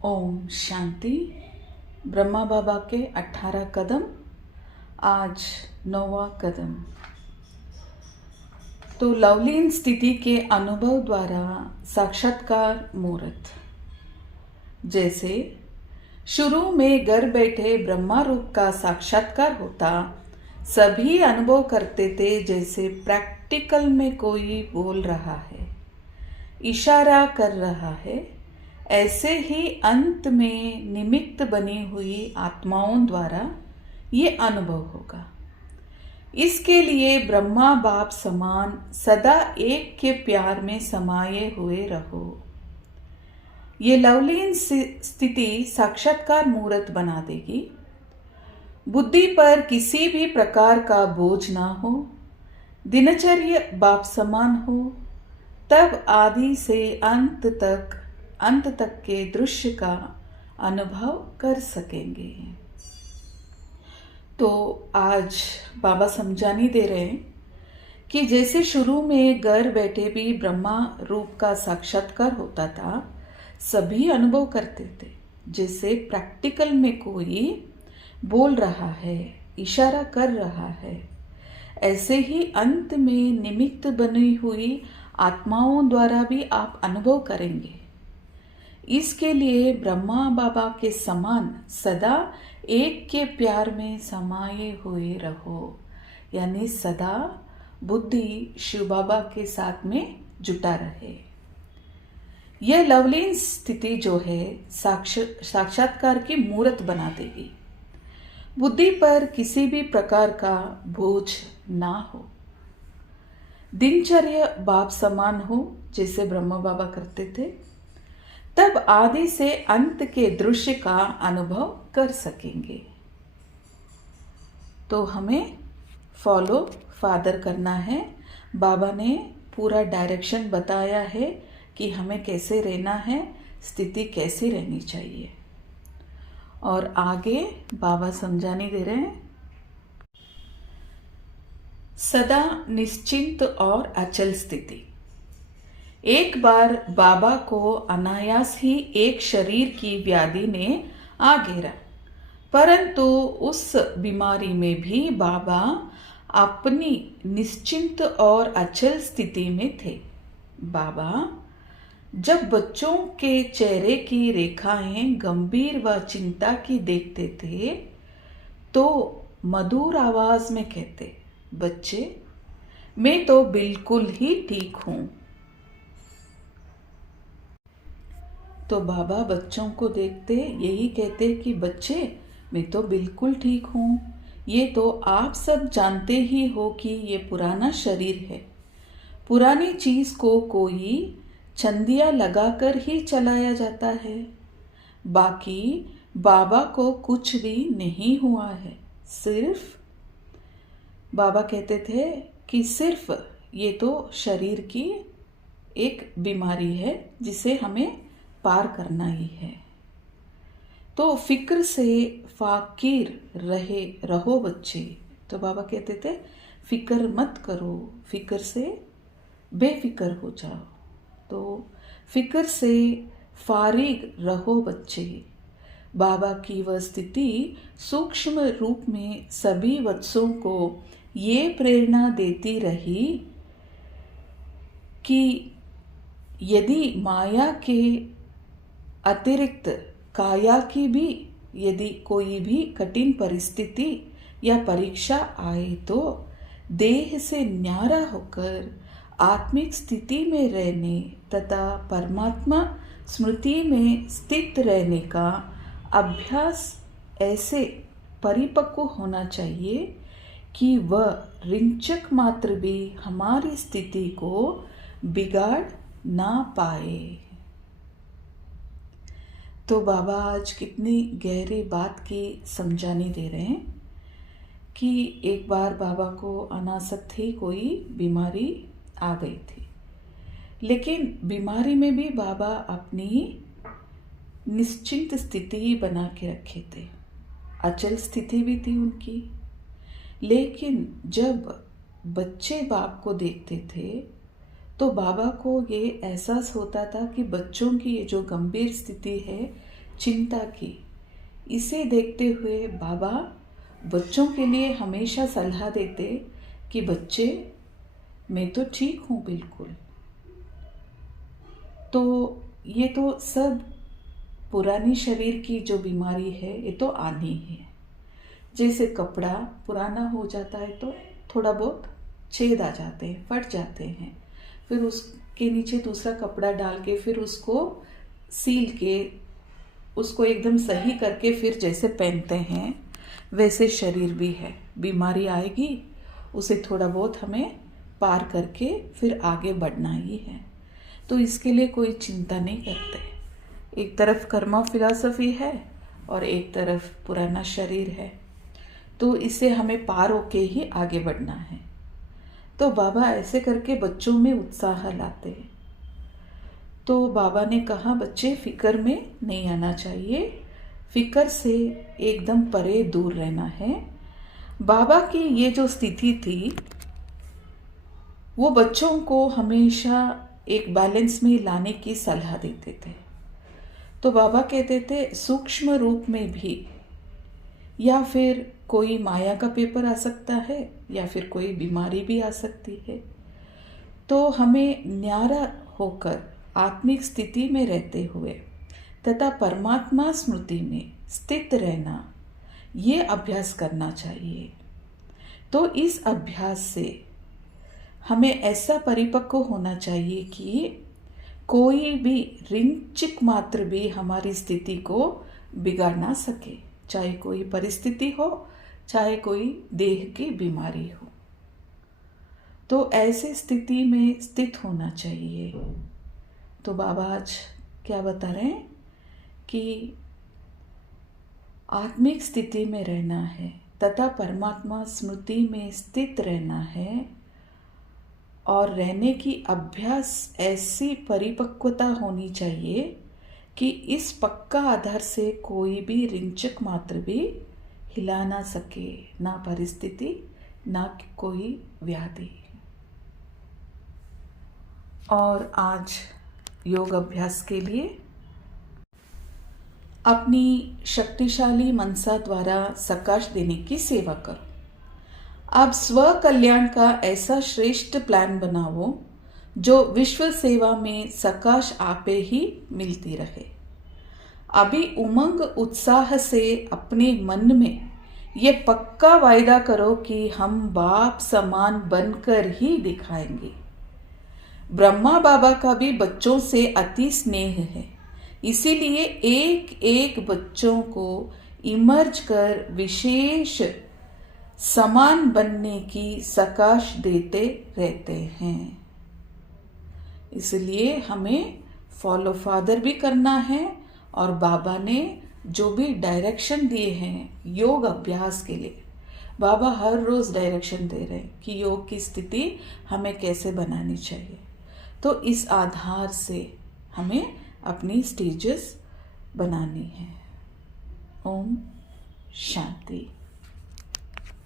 ओम शांति। ब्रह्मा बाबा के 18 कदम, आज 9वां कदम। तो लवलीन स्थिति के अनुभव द्वारा साक्षात्कार मुहूर्त। जैसे शुरू में घर बैठे ब्रह्मा रूप का साक्षात्कार होता, सभी अनुभव करते थे जैसे प्रैक्टिकल में कोई बोल रहा है, इशारा कर रहा है। ऐसे ही अंत में निमित्त बनी हुई आत्माओं द्वारा ये अनुभव होगा। इसके लिए ब्रह्मा बाप समान सदा एक के प्यार में समाये हुए रहो। ये लवलीन स्थिति साक्षात्कार मुहूर्त बना देगी। बुद्धि पर किसी भी प्रकार का बोझ ना हो, दिनचर्या बाप समान हो, तब आदि से अंत तक के दृश्य का अनुभव कर सकेंगे। तो आज बाबा समझानी दे रहे हैं कि जैसे शुरू में घर बैठे भी ब्रह्मा रूप का साक्षात्कार होता था, सभी अनुभव करते थे जैसे प्रैक्टिकल में कोई बोल रहा है, इशारा कर रहा है। ऐसे ही अंत में निमित्त बनी हुई आत्माओं द्वारा भी आप अनुभव करेंगे। इसके लिए ब्रह्मा बाबा के समान सदा एक के प्यार में समाये हुए रहो, यानी सदा बुद्धि शिव बाबा के साथ में जुटा रहे। यह लवलीन स्थिति जो है साक्षात्कार की मूर्त बना देगी। बुद्धि पर किसी भी प्रकार का बोझ ना हो, दिनचर्या बाप समान हो जैसे ब्रह्मा बाबा करते थे, तब आदि से अंत के दृश्य का अनुभव कर सकेंगे। तो हमें फॉलो फादर करना है। बाबा ने पूरा डायरेक्शन बताया है कि हमें कैसे रहना है, स्थिति कैसे रहनी चाहिए। और आगे बाबा समझाने दे रहे हैं, सदा निश्चिंत और अचल स्थिति। एक बार बाबा को अनायास ही एक शरीर की व्याधि ने आ घेरा, परंतु उस बीमारी में भी बाबा अपनी निश्चिंत और अचल स्थिति में थे। बाबा जब बच्चों के चेहरे की रेखाएं गंभीर व चिंता की देखते थे, तो मधुर आवाज में कहते, बच्चे मैं तो बिल्कुल ही ठीक हूं। तो बाबा बच्चों को देखते यही कहते कि बच्चे मैं तो बिल्कुल ठीक हूँ। ये तो आप सब जानते ही हो कि ये पुराना शरीर है। पुरानी चीज को कोई चंदिया लगाकर ही चलाया जाता है। बाकी बाबा को कुछ भी नहीं हुआ है। सिर्फ बाबा कहते थे कि सिर्फ ये तो शरीर की एक बीमारी है जिसे हमें पार करना ही है। तो फिक्र से फाकिर रहो बच्चे। तो बाबा कहते थे फिक्र मत करो, फिक्र से बेफिक्र हो जाओ। तो फिक्र से फारिग रहो बच्चे। बाबा की वह स्थिति सूक्ष्म रूप में सभी वत्सों को ये प्रेरणा देती रही कि यदि माया के अतिरिक्त काया की भी यदि कोई भी कठिन परिस्थिति या परीक्षा आए, तो देह से न्यारा होकर आत्मिक स्थिति में रहने तथा परमात्मा स्मृति में स्थित रहने का अभ्यास ऐसे परिपक्व होना चाहिए कि वह रिंचक मात्र भी हमारी स्थिति को बिगाड़ ना पाए। तो बाबा आज कितनी गहरी बात की समझानी दे रहे हैं कि एक बार बाबा को अनासक्त ही कोई बीमारी आ गई थी, लेकिन बीमारी में भी बाबा अपनी निश्चिंत स्थिति बना के रखे थे। अचल स्थिति भी थी उनकी। लेकिन जब बच्चे बाप को देखते थे तो बाबा को ये एहसास होता था कि बच्चों की ये जो गंभीर स्थिति है, चिंता की। इसे देखते हुए बाबा बच्चों के लिए हमेशा सलाह देते कि बच्चे, मैं तो ठीक हूँ बिल्कुल। तो ये तो सब पुरानी शरीर की जो बीमारी है ये तो आनी है। जैसे कपड़ा पुराना हो जाता है तो थोड़ा बहुत छेद आ जाते हैं, फट जाते हैं, फिर उसके नीचे दूसरा कपड़ा डाल के फिर उसको सील के उसको एकदम सही करके फिर जैसे पहनते हैं वैसे शरीर भी है। बीमारी आएगी, उसे थोड़ा बहुत हमें पार करके फिर आगे बढ़ना ही है। तो इसके लिए कोई चिंता नहीं करते। एक तरफ कर्मा फिलॉसफी है और एक तरफ पुराना शरीर है, तो इसे हमें पार होके ही आगे बढ़ना है। तो बाबा ऐसे करके बच्चों में उत्साह लाते हैं। तो बाबा ने कहा, बच्चे फिक्र में नहीं आना चाहिए, फिक्र से एकदम परे दूर रहना है। बाबा की ये जो स्थिति थी वो बच्चों को हमेशा एक बैलेंस में लाने की सलाह देते थे। तो बाबा कहते थे सूक्ष्म रूप में भी, या फिर कोई माया का पेपर आ सकता है या फिर कोई बीमारी भी आ सकती है, तो हमें न्यारा होकर आत्मिक स्थिति में रहते हुए तथा परमात्मा स्मृति में स्थित रहना, ये अभ्यास करना चाहिए। तो इस अभ्यास से हमें ऐसा परिपक्व होना चाहिए कि कोई भी रिंचिक मात्र भी हमारी स्थिति को बिगाड़ ना सके, चाहे कोई परिस्थिति हो, चाहे कोई देह की बीमारी हो। तो ऐसे स्थिति में स्थित होना चाहिए। तो बाबा आज क्या बता रहे हैं कि आत्मिक स्थिति में रहना है तथा परमात्मा स्मृति में स्थित रहना है, और रहने की अभ्यास ऐसी परिपक्वता होनी चाहिए कि इस पक्का आधार से कोई भी रिंचक मात्र भी हिला ना सके, ना परिस्थिति ना कोई व्याधि। और आज योग अभ्यास के लिए अपनी शक्तिशाली मनसा द्वारा सकाश देने की सेवा करो। अब स्व कल्याण का ऐसा श्रेष्ठ प्लान बनाओ जो विश्व सेवा में सकाश आपे ही मिलती रहे। अभी उमंग उत्साह से अपने मन में ये पक्का वायदा करो कि हम बाप समान बनकर ही दिखाएंगे। ब्रह्मा बाबा का भी बच्चों से अति स्नेह है, इसीलिए एक एक बच्चों को इमर्ज कर विशेष समान बनने की सकाश देते रहते हैं। इसलिए हमें फॉलो फादर भी करना है, और बाबा ने जो भी डायरेक्शन दिए हैं योग अभ्यास के लिए, बाबा हर रोज़ डायरेक्शन दे रहे हैं कि योग की स्थिति हमें कैसे बनानी चाहिए। तो इस आधार से हमें अपनी स्टेजेस बनानी है। ओम शांति।